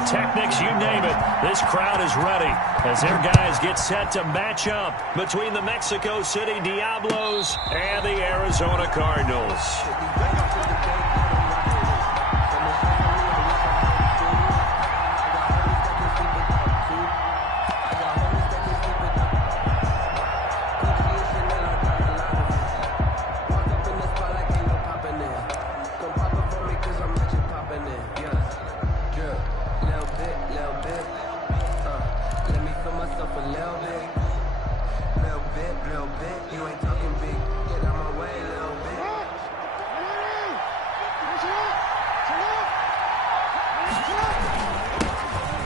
pyrotechnics, you name it. This crowd is ready as their guys get set to match up between the Mexico City Diablos and the Arizona Cardinals.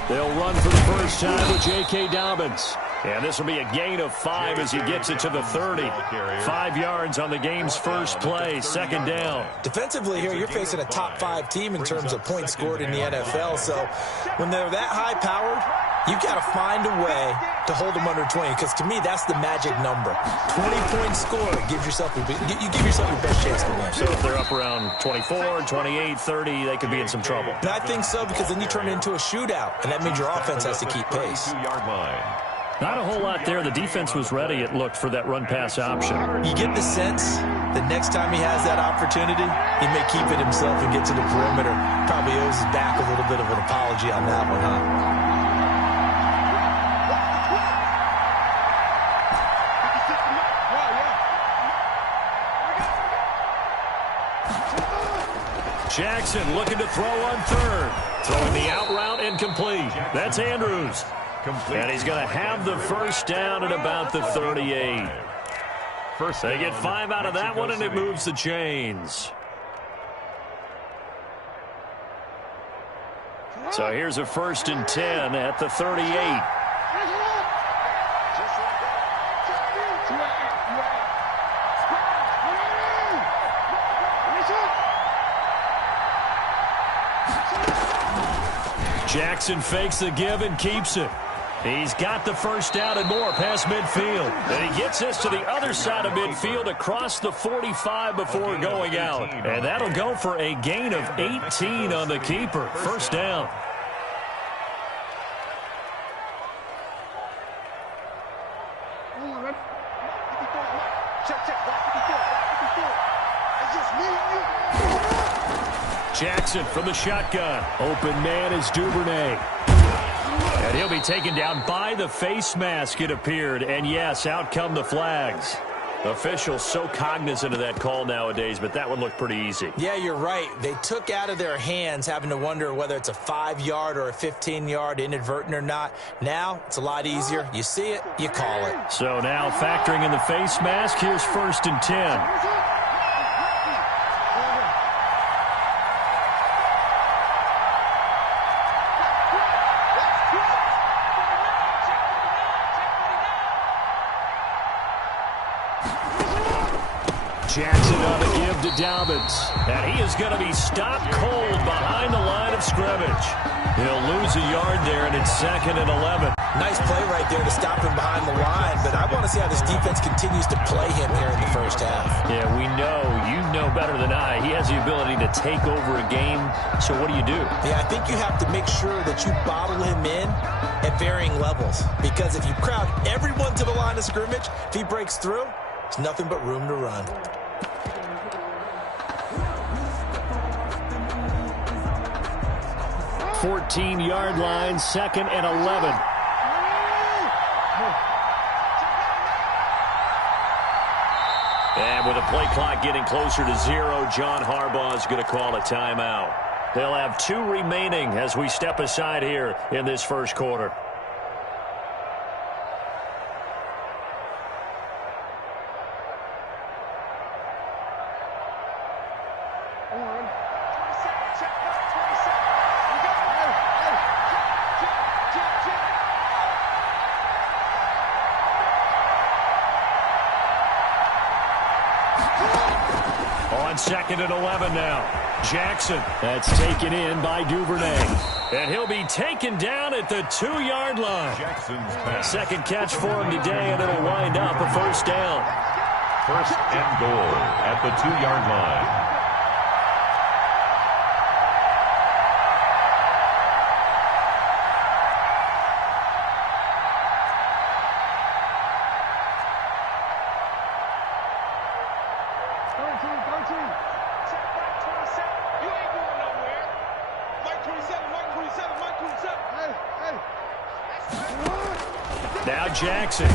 They'll run for the first time with J.K. Dobbins. And this will be a gain of 5 as he gets it to the 30. 5 yards on the game's first play, second down. Defensively here, you're facing a top 5 team in terms of points scored in the NFL. So when they're that high powered, you've got to find a way to hold them under 20, because to me, that's the magic number. 20-point score, you give yourself your best chance to win. So if they're up around 24, 28, 30, they could be in some trouble. And I think so, because then you turn it into a shootout, and that means your offense has to keep pace. Not a whole lot there. The defense was ready, it looked, for that run-pass option. You get the sense that next time he has that opportunity, he may keep it himself and get to the perimeter. Probably owes his back a little bit of an apology on that one, huh? Jackson looking to throw on third. Throwing the out route incomplete. That's Andrews. And he's going to have the first down at about the 38. They get 5 out of that one, and it moves the chains. So here's a 1st and 10 at the 38. Jackson fakes the give and keeps it. He's got the first down and more past midfield. And he gets this to the other side of midfield across the 45 before going out. And that'll go for a gain of 18 on the keeper. First down. Jackson from the shotgun. Open man is Duvernay. And he'll be taken down by the face mask, it appeared. And yes, out come the flags. Officials so cognizant of that call nowadays, but that one looked pretty easy. Yeah, you're right. They took out of their hands having to wonder whether it's a 5-yard or a 15-yard inadvertent or not. Now, it's a lot easier. You see it, you call it. So now factoring in the face mask, here's 1st and 10. Jackson on the give to Dobbins. And he is going to be stopped cold behind the line of scrimmage. He'll lose a yard there, and it's 2nd and 11. Nice play right there to stop him behind the line, but I want to see how this defense continues to play him here in the first half. Yeah, we know. You know better than I. He has the ability to take over a game, so what do you do? Yeah, I think you have to make sure that you bottle him in at varying levels, because if you crowd everyone to the line of scrimmage, if he breaks through, there's nothing but room to run. 14-yard line, 2nd and 11. And with the play clock getting closer to 0, John Harbaugh is going to call a timeout. They'll have 2 remaining as we step aside here in this first quarter. On 2nd and 11 now. Jackson. That's taken in by Duvernay. And he'll be taken down at the 2-yard line. Second catch for him today, and it'll wind up a first down. 1st and goal at the 2-yard line. Now Jackson.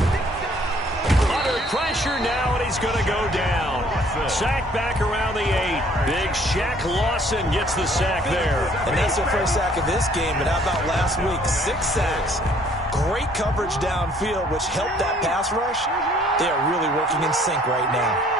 Under pressure now, and he's going to go down. Sack back around the 8. Big Shaq Lawson gets the sack there. And that's their first sack of this game, but how about last week? 6 sacks. Great coverage downfield, which helped that pass rush. They are really working in sync right now.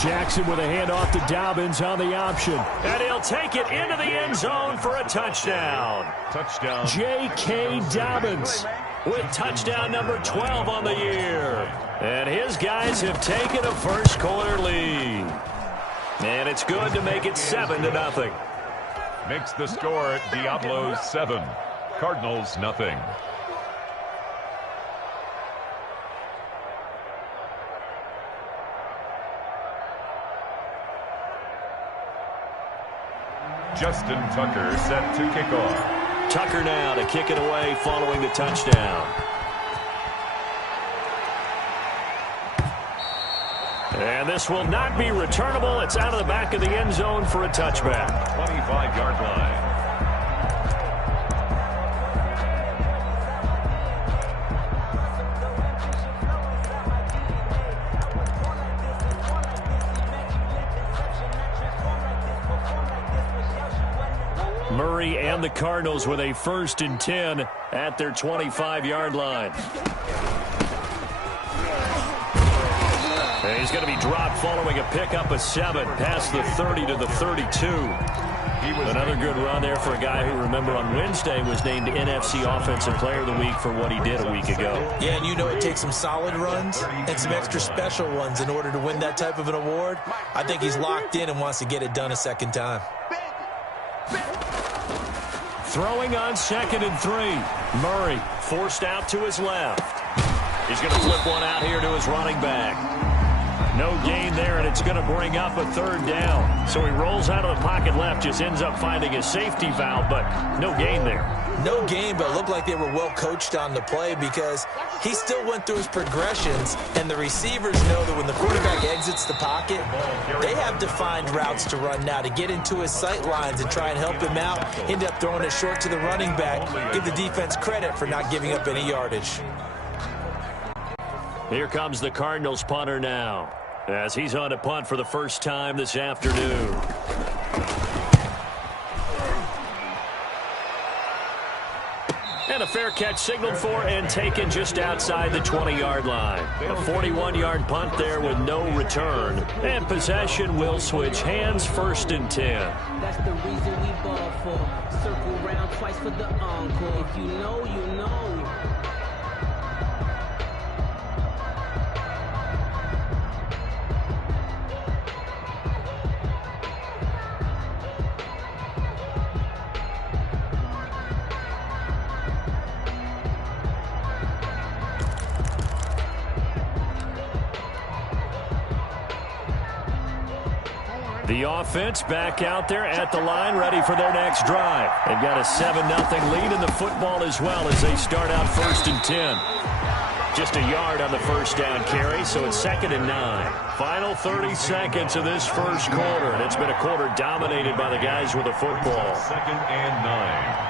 Jackson with a handoff to Dobbins on the option. And he'll take it into the end zone for a touchdown. Touchdown. J.K. Dobbins with touchdown number 12 on the year. And his guys have taken a first quarter lead. And it's good to make it 7-0. Makes the score Diablos 7, Cardinals nothing. Justin Tucker set to kick off. Tucker now to kick it away following the touchdown. And this will not be returnable. It's out of the back of the end zone for a touchback. 25-yard line. Murray and the Cardinals with a 1st and 10 at their 25-yard line. And he's going to be dropped following a pickup of 7 past the 30 to the 32. Another good run there for a guy who, remember, on Wednesday was named NFC Offensive Player of the Week for what he did a week ago. Yeah, and you know it takes some solid runs and some extra special ones in order to win that type of an award. I think he's locked in and wants to get it done a second time. Throwing on 2nd and 3. Murray forced out to his left. He's going to flip one out here to his running back. No gain there, and it's going to bring up a 3rd down. So he rolls out of the pocket left, just ends up finding a safety valve, but no gain there. No gain, but looked like they were well coached on the play because he still went through his progressions, and the receivers know that when the quarterback exits the pocket, they have defined routes to run now to get into his sight lines and try and help him out. End up throwing it short to the running back. Give the defense credit for not giving up any yardage. Here comes the Cardinals punter now, as he's on to punt for the first time this afternoon. And a fair catch signaled for and taken just outside the 20-yard line. A 41-yard punt there with no return. And possession will switch hands, 1st and 10. That's the reason we ball for. Circle round twice for the encore. If you know, you know. The offense back out there at the line, ready for their next drive. They've got a 7-0 lead in the football as well as they start out 1st and 10. Just a yard on the first down carry, so it's 2nd and 9. Final 30 seconds of this first quarter, and it's been a quarter dominated by the guys with the football. 2nd and 9.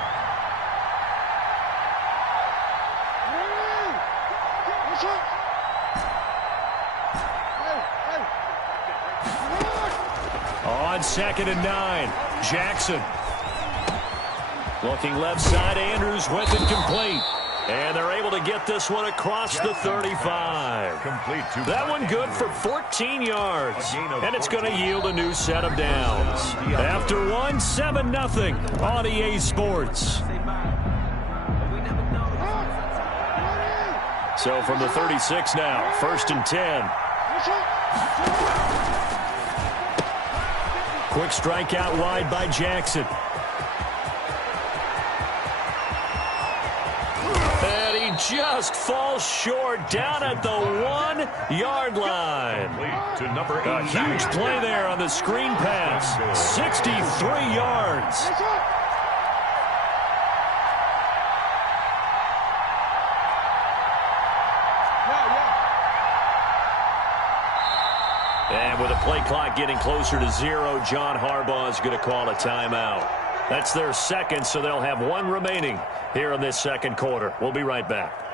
On 2nd and 9, Jackson. Looking left side, Andrews with it complete. And they're able to get this one across the 35. Complete to that one good for 14 yards. And it's going to yield a new set of downs. After one, 7-0 on EA Sports. So from the 36 now, 1st and 10. Quick strike out wide by Jackson. And he just falls short down at the 1-yard line. to number 8. A huge play there on the screen pass. 63 yards. And with the play clock getting closer to 0, John Harbaugh is going to call a timeout. That's their second, so they'll have one remaining here in this second quarter. We'll be right back.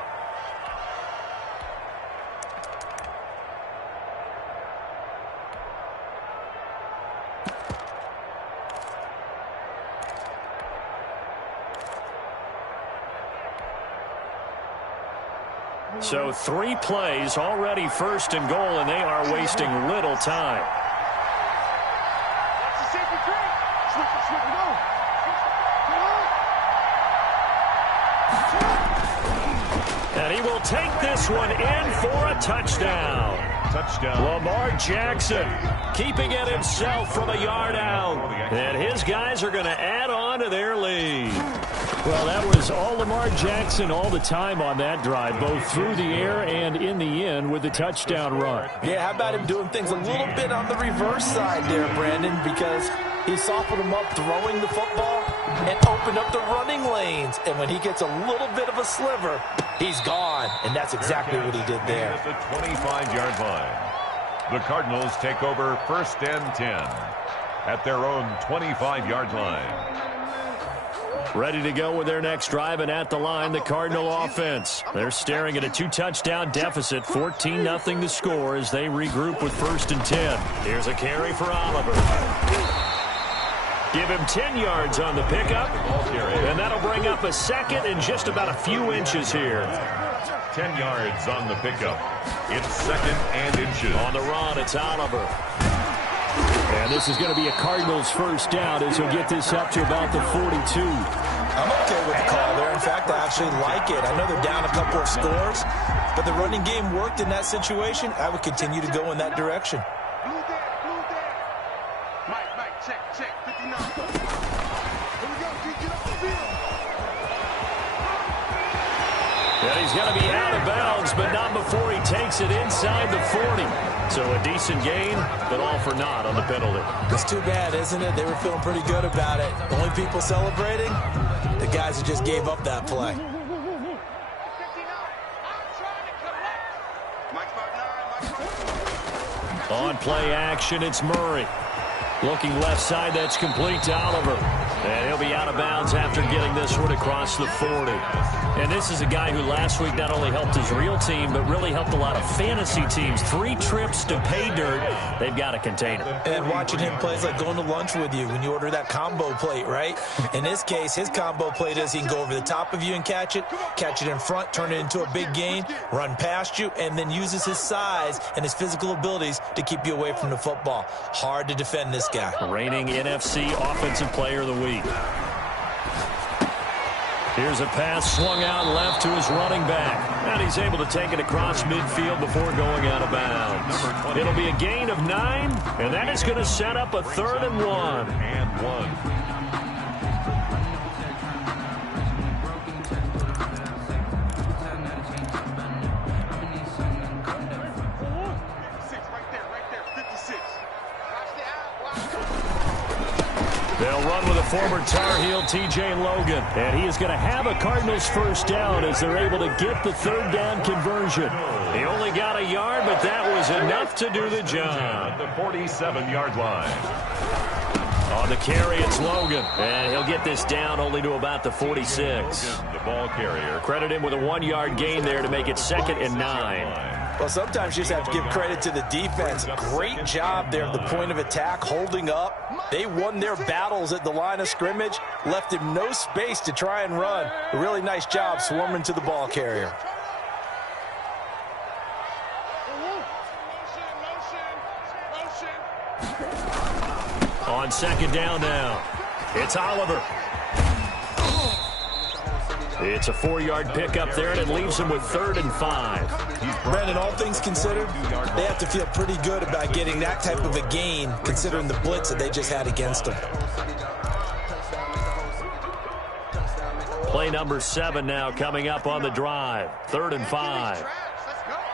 So 3 plays, already first and goal, and they are wasting little time. And he will take this one in for a touchdown. Lamar Jackson keeping it himself from a yard out. And his guys are going to add on to their lead. Well, that was all Lamar Jackson all the time on that drive, both through the air and in the end with the touchdown run. Yeah, how about him doing things a little bit on the reverse side there, Brandon, because he softened him up throwing the football and opened up the running lanes. And when he gets a little bit of a sliver, he's gone. And that's exactly what he did there. At the 25-yard line, the Cardinals take over 1st and 10 at their own 25-yard line. Ready to go with their next drive, and at the line, the Cardinal offense. They're staring at a 2-touchdown deficit, 14-0 to score as they regroup with 1st and 10. Here's a carry for Oliver. Give him 10 yards on the pickup, and that'll bring up a second and just about a few inches here. 10 yards on the pickup. It's 2nd and inches. On the run, it's Oliver. And this is going to be a Cardinals first down as he'll get this up to about the 42. I'm okay with the call there. In fact, I actually like it. I know they're down a couple of scores, but the running game worked in that situation. I would continue to go in that direction. Mike, check, 59. Here we go, get up the field. And he's going to be out of bounds, but not before he takes it inside the 40. So a decent gain, but all for naught on the penalty. It's too bad, isn't it? They were feeling pretty good about it. The only people celebrating, the guys who just gave up that play. On play action, it's Murray. Looking left side, that's complete to Oliver. And he'll be out of bounds after getting this one across the 40. And this is a guy who last week not only helped his real team, but really helped a lot of fantasy teams. 3 trips to pay dirt. They've got to contain him. And watching him play is like going to lunch with you when you order that combo plate, right? In this case, his combo plate is he can go over the top of you and catch it in front, turn it into a big gain, run past you, and then uses his size and his physical abilities to keep you away from the football. Hard to defend this guy. Reigning NFC Offensive Player of the Week. Here's a pass swung out left to his running back. And he's able to take it across midfield before going out of bounds. It'll be a gain of 9, and that is going to set up a 3rd and 1. They'll run with a former Tar Heel, TJ Logan. And he is going to have a Cardinals first down as they're able to get the 3rd down conversion. He only got a yard, but that was enough to do the job. The 47-yard line. On the carry, it's Logan. And he'll get this down only to about the 46. The ball carrier. Credit him with a 1-yard gain there to make it 2nd and 9. Well, sometimes you just have to give credit to the defense. Great job there at the point of attack, holding up. They won their battles at the line of scrimmage, left him no space to try and run. A really nice job swarming to the ball carrier. On 2nd down now, it's Oliver. It's a 4-yard pickup there, and it leaves him with 3rd and 5. Brandon, all things considered, they have to feel pretty good about getting that type of a gain, considering the blitz that they just had against them. Play number 7 now coming up on the drive. 3rd and 5.